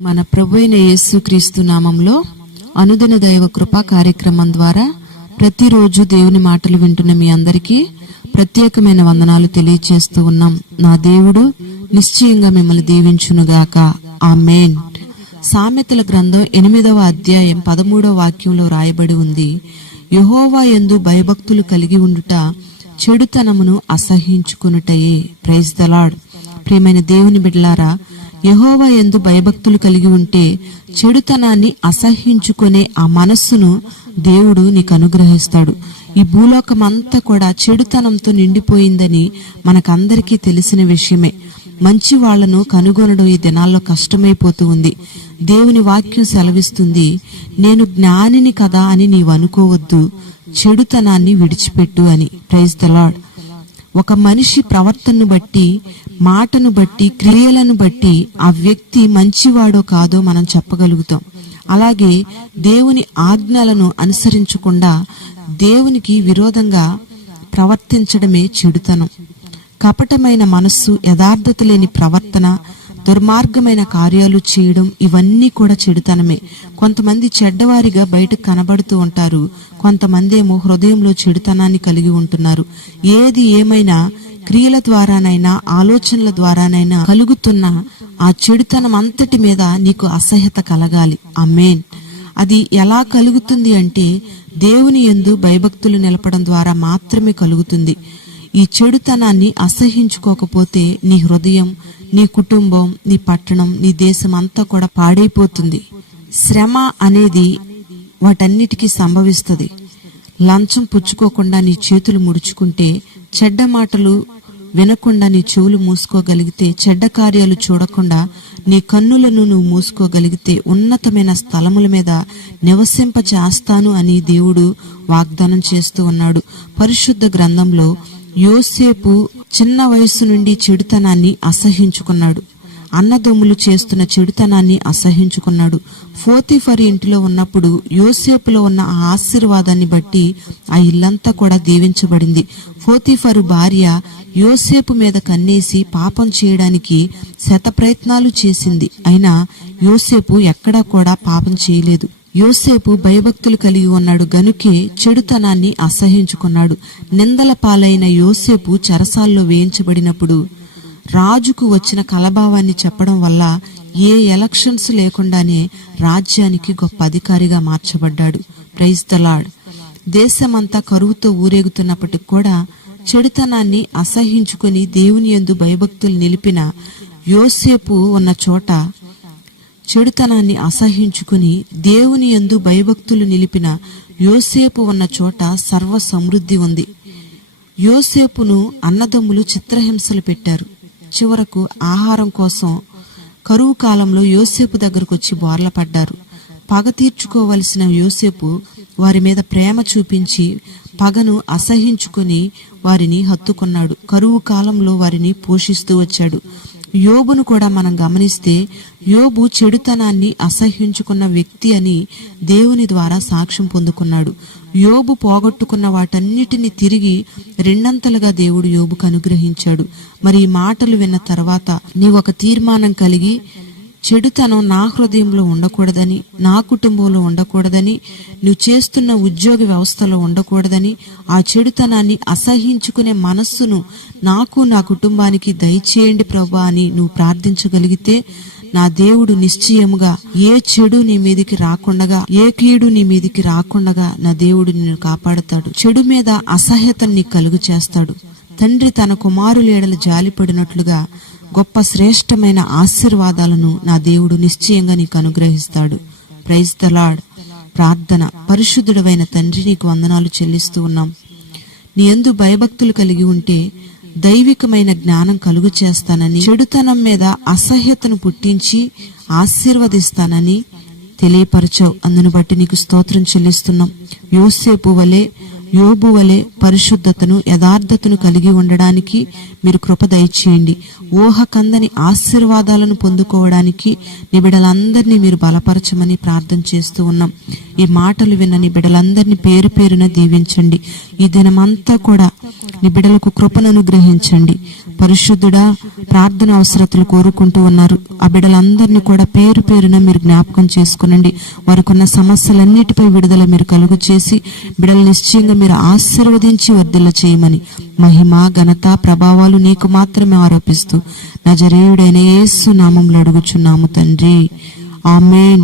మన ప్రభువైన యేసుక్రీస్తు నామంలో అనుదిన దైవ కృపా కార్యక్రమం ద్వారా ప్రతిరోజు దేవుని మాటలు వింటున్న మీ అందరికీ ప్రత్యేకమైన వందనాలు తెలియజేస్తూ ఉన్నాం. నా దేవుడు నిశ్చయంగా మిమ్మల్ని దీవించునుగాక. ఆమేన్. సామెతల గ్రంథం 8వ అధ్యాయం 13వ వాక్యంలో రాయబడి ఉంది, యెహోవా యందు భయభక్తులు కలిగి ఉండుట చెడుతనమును అసహ్యించుకొనుటయే. Praise the lord. ప్రియమైన దేవుని బిడ్డలారా, యెహోవా యందు భయభక్తులు కలిగి ఉంటే చెడుతనాన్ని అసహ్యించుకునే ఆ మనస్సును దేవుడు నీకు అనుగ్రహిస్తాడు. ఈ భూలోకమంతా కూడా చెడుతనంతో నిండిపోయిందని మనకందరికీ తెలిసిన విషయమే. మంచి వాళ్లను కనుగొనడం ఈ దినాల్లో కష్టమైపోతూ ఉంది. దేవుని వాక్యం సెలవిస్తుంది, నేను జ్ఞానిని కదా అని నీవు అనుకోవద్దు, చెడుతనాన్ని విడిచిపెట్టు అని. Praise the Lord. ఒక మనిషి ప్రవర్తనను బట్టి, మాటను బట్టి, క్రియలను బట్టి ఆ వ్యక్తి మంచివాడో కాదో మనం చెప్పగలుగుతాం. అలాగే దేవుని ఆజ్ఞలను అనుసరించకుండా దేవునికి విరోధంగా ప్రవర్తించడమే చెడుతనం. కపటమైన మనస్సు, యథార్థత లేని ప్రవర్తన, దుర్మార్గమైన కార్యాలు చేయడం, ఇవన్నీ కూడా చెడుతనమే. కొంతమంది చెడ్డవారిగా బయటకు కనబడుతూ ఉంటారు, కొంతమంది ఏమో హృదయంలో చెడుతనాన్ని కలిగి ఉంటున్నారు. ఏది ఏమైనా క్రియల ద్వారానైనా ఆలోచనల ద్వారానైనా కలుగుతున్న ఆ చెడుతనం అంతటి మీద నీకు అసహ్యత కలగాలి. ఆమేన్. అది ఎలా కలుగుతుంది అంటే దేవుని యందు భయభక్తులు నిలపడం ద్వారా మాత్రమే కలుగుతుంది. ఈ చెడుతనాన్ని అసహ్యించుకోకపోతే నీ హృదయం, నీ కుటుంబం, నీ పట్టణం, నీ దేశం అంతా కూడా పాడైపోతుంది. శ్రమ అనేది వాటన్నిటికీ సంభవిస్తుంది. లంచం పుచ్చుకోకుండా నీ చేతులు ముడుచుకుంటే, చెడ్డ మాటలు వినకుండా నీ చెవులు మూసుకోగలిగితే, చెడ్డ కార్యాలు చూడకుండా నీ కన్నులను నువ్వు మూసుకోగలిగితే ఉన్నతమైన స్థలముల మీద నివసింప చేస్తాను అని దేవుడు వాగ్దానం చేస్తూ ఉన్నాడు. పరిశుద్ధ గ్రంథంలో యోసేపు చిన్న వయసు నుండి చెడుతనాన్ని అసహ్యించుకున్నాడు. అన్నదమ్ములు చేస్తున్న చెడుతనాన్ని అసహ్యించుకున్నాడు. పోతీఫరు ఇంటిలో ఉన్నప్పుడు యోసేపులో ఉన్న ఆ ఆశీర్వాదాన్ని బట్టి ఆ ఇల్లంతా కూడా దీవించబడింది. పోతీఫరు భార్య యోసేపు మీద కన్నేసి పాపం చేయడానికి శతప్రయత్నాలు చేసింది. అయినా యోసేపు ఎక్కడా కూడా పాపం చేయలేదు. యోసేపు భయభక్తులు కలిగి ఉన్నాడు గనుకే చెడుతనాన్ని అసహ్యించుకున్నాడు. నిందల పాలైన యోసేపు చెరసాల్లో వేయించబడినప్పుడు రాజుకు వచ్చిన కలభావాన్ని చెప్పడం వల్ల ఏ ఎలక్షన్స్ లేకుండానే రాజ్యానికి గొప్ప అధికారిగా మార్చబడ్డాడు. Praise the lord. దేశమంతా కరువుతో ఊరేగుతున్నప్పటికి కూడా చెడుతనాన్ని అసహ్యించుకుని దేవుని యందు భయభక్తులు నిలిపిన యోసేపు ఉన్న చోట, చెడుతనాన్ని అసహ్యించుకుని దేవుని యందు భయభక్తులు నిలిపిన యోసేపు ఉన్న చోట సర్వ సమృద్ధి ఉంది. యోసేపును అన్నదమ్ములు చిత్రహింసలు పెట్టారు. చివరకు ఆహారం కోసం కరువు కాలంలో యోసేపు దగ్గరకు వచ్చి బోర్ల పడ్డారు. పగ తీర్చుకోవలసిన యోసేపు వారి మీద ప్రేమ చూపించి పగను అసహ్యించుకుని వారిని హత్తుకున్నాడు. కరువు కాలంలో వారిని పోషిస్తూ వచ్చాడు. యోబును కూడా మనం గమనిస్తే, యోబు చెడుతనాన్ని అసహ్యించుకున్న వ్యక్తి అని దేవుని ద్వారా సాక్ష్యం పొందుకున్నాడు. యోబు పోగొట్టుకున్న వాటన్నిటిని తిరిగి రెండంతలుగా దేవుడు యోబుకు అనుగ్రహించాడు. మరి ఈ మాటలు విన్న తర్వాత నీవు ఒక తీర్మానం కలిగి, చెడుతనం నా హృదయంలో ఉండకూడదని, నా కుటుంబంలో ఉండకూడదని, నువ్వు చేస్తున్న ఉద్యోగ వ్యవస్థలో ఉండకూడదని, ఆ చెడుతనాన్ని అసహ్యించుకునే మనస్సును నాకు, నా కుటుంబానికి దయచేయండి ప్రభా అని నువ్వు ప్రార్థించగలిగితే, నా దేవుడు నిశ్చయముగా ఏ చెడు నీ మీదికి రాకుండగా, ఏ కీడు నీ మీదికి రాకుండగా నా దేవుడు నిన్ను కాపాడుతాడు. చెడు మీద అసహ్యతను నీకు కలుగు చేస్తాడు. తండ్రి తన కుమారుల ఎడల జాలిపడినట్లుగా గొప్ప శ్రేష్టమైన ఆశీర్వాదాలను నా దేవుడు నిశ్చయంగా నీకు అనుగ్రహిస్తాడు. Praise the Lord. ప్రార్థన. పరిశుద్ధుడవైన తండ్రి, నీకు వందనాలు చెల్లిస్తూ ఉన్నాం. నీ యందు భయభక్తులు కలిగి ఉంటే దైవికమైన జ్ఞానం కలుగు చేస్తానని, చెడుతనం మీద అసహ్యతను పుట్టించి ఆశీర్వదిస్తానని తెలియపరచావు. అందును బట్టి నీకు స్తోత్రం చెల్లిస్తున్నాం. యోసేపు వలె, యోబు వలె పరిశుద్ధతను, యథార్థతను కలిగి ఉండడానికి మీరు కృప దయచేయండి. ఊహ కందని ఆశీర్వాదాలను పొందుకోవడానికి నీ బిడ్డలందరినీ మీరు బలపరచమని ప్రార్థన చేస్తూ ఉన్నాం. ఈ మాటలు విన్న నీ బిడ్డలందరినీ పేరు పేరున దీవించండి. ఈ దినమంతా కూడా నీ బిడ్డలకు కృపను అనుగ్రహించండి. పరిశుద్ధుడా, ప్రార్థన అవసరతలు కోరుకుంటూ ఉన్నారు. ఆ బిడ్డలందరినీ కూడా పేరు పేరున మీరు జ్ఞాపకం చేసుకునండి. వారికున్న సమస్యలన్నిటిపై విడుదల మీరు కలుగు చేసి బిడ్డలు నిశ్చయంగా మీరు ఆశీర్వదించి వర్ధిల్ల చేయమని మహిమ ఘనత ప్రభావాలు నీకు మాత్రమే ఆరోపిస్తూ నజరేయుడైన యేసు నామములో అడుగుచున్నాము తండ్రి. ఆమేన్.